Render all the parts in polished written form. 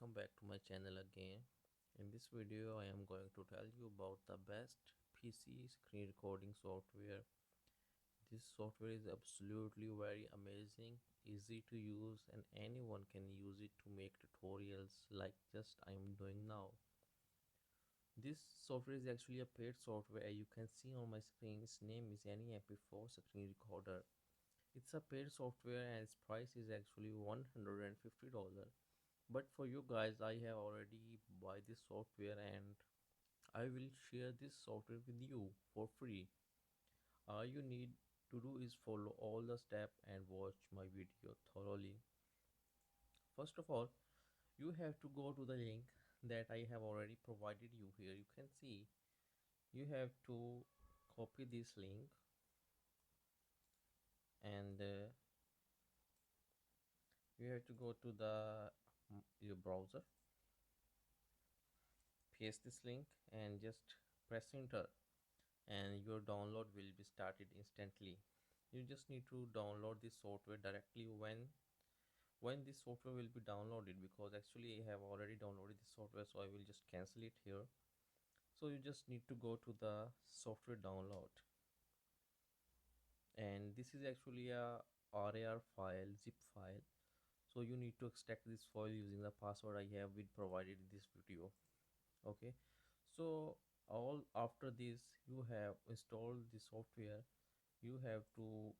welcome back to my channel again. In this video I am going to tell you about the best PC screen recording software. This software is absolutely very amazing, easy to use, and anyone can use it to make tutorials like just I am doing now. This software is actually a paid software. As you can see on my screen, its name is any MP4 screen recorder. It's a paid software and its price is actually $150. But for you guys, I have already buy this software and I will share this software with you for free. All you need to do is follow all the steps and watch my video thoroughly. First of all, you have to go to the link that I have already provided you here. You can see you have to copy this link and you have to go to your browser, paste this link and just press enter, and your download will be started instantly. You just need to download this software directly when this software will be downloaded, because actually I have already downloaded this software, so I will just cancel it here. So you just need to go to the software download, and this is actually a RAR file, zip file. So you need to extract this file using the password I have been provided in this video. Okay, so all after this you have installed the software, you have to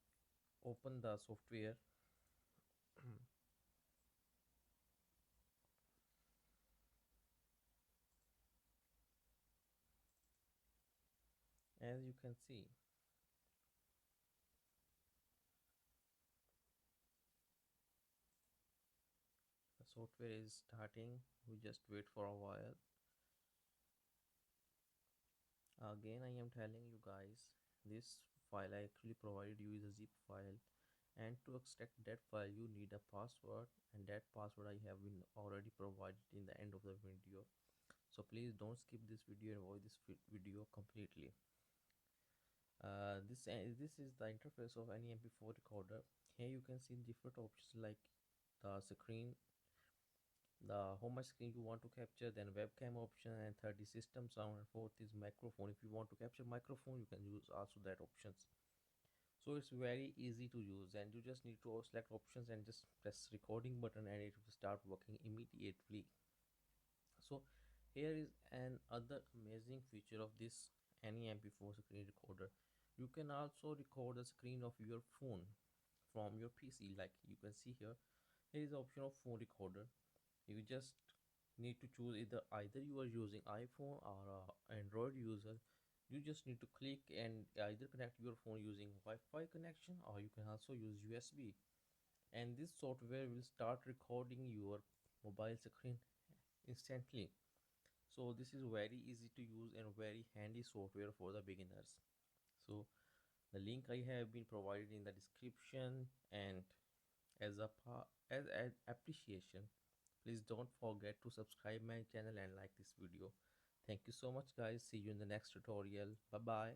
open the software. As you can see, the software is starting. We just wait for a while. Again, I am telling you guys, this file I actually provided you is a zip file, and to extract that file you need a password, and that password I have been already provided in the end of the video. So please don't skip this video and watch this video completely. This is the interface of any MP4 recorder. Here you can see different options like the screen, the how much screen you want to capture, then webcam option, and third is system sound, and fourth is microphone. If you want to capture microphone, you can use also that options. So it's very easy to use, and you just need to select options and just press recording button and it will start working immediately. So here is an other amazing feature of this any MP4 screen recorder. You can also record the screen of your phone from your PC. Like you can see here, here is the option of phone recorder. You just need to choose either you are using iPhone or Android user. You just need to click and either connect your phone using Wi-Fi connection, or you can also use USB, and this software will start recording your mobile screen instantly. So this is very easy to use and very handy software for the beginners. So the link I have been provided in the description, and as a as an appreciation, please don't forget to subscribe my channel and like this video. Thank you so much guys. See you in the next tutorial. Bye bye.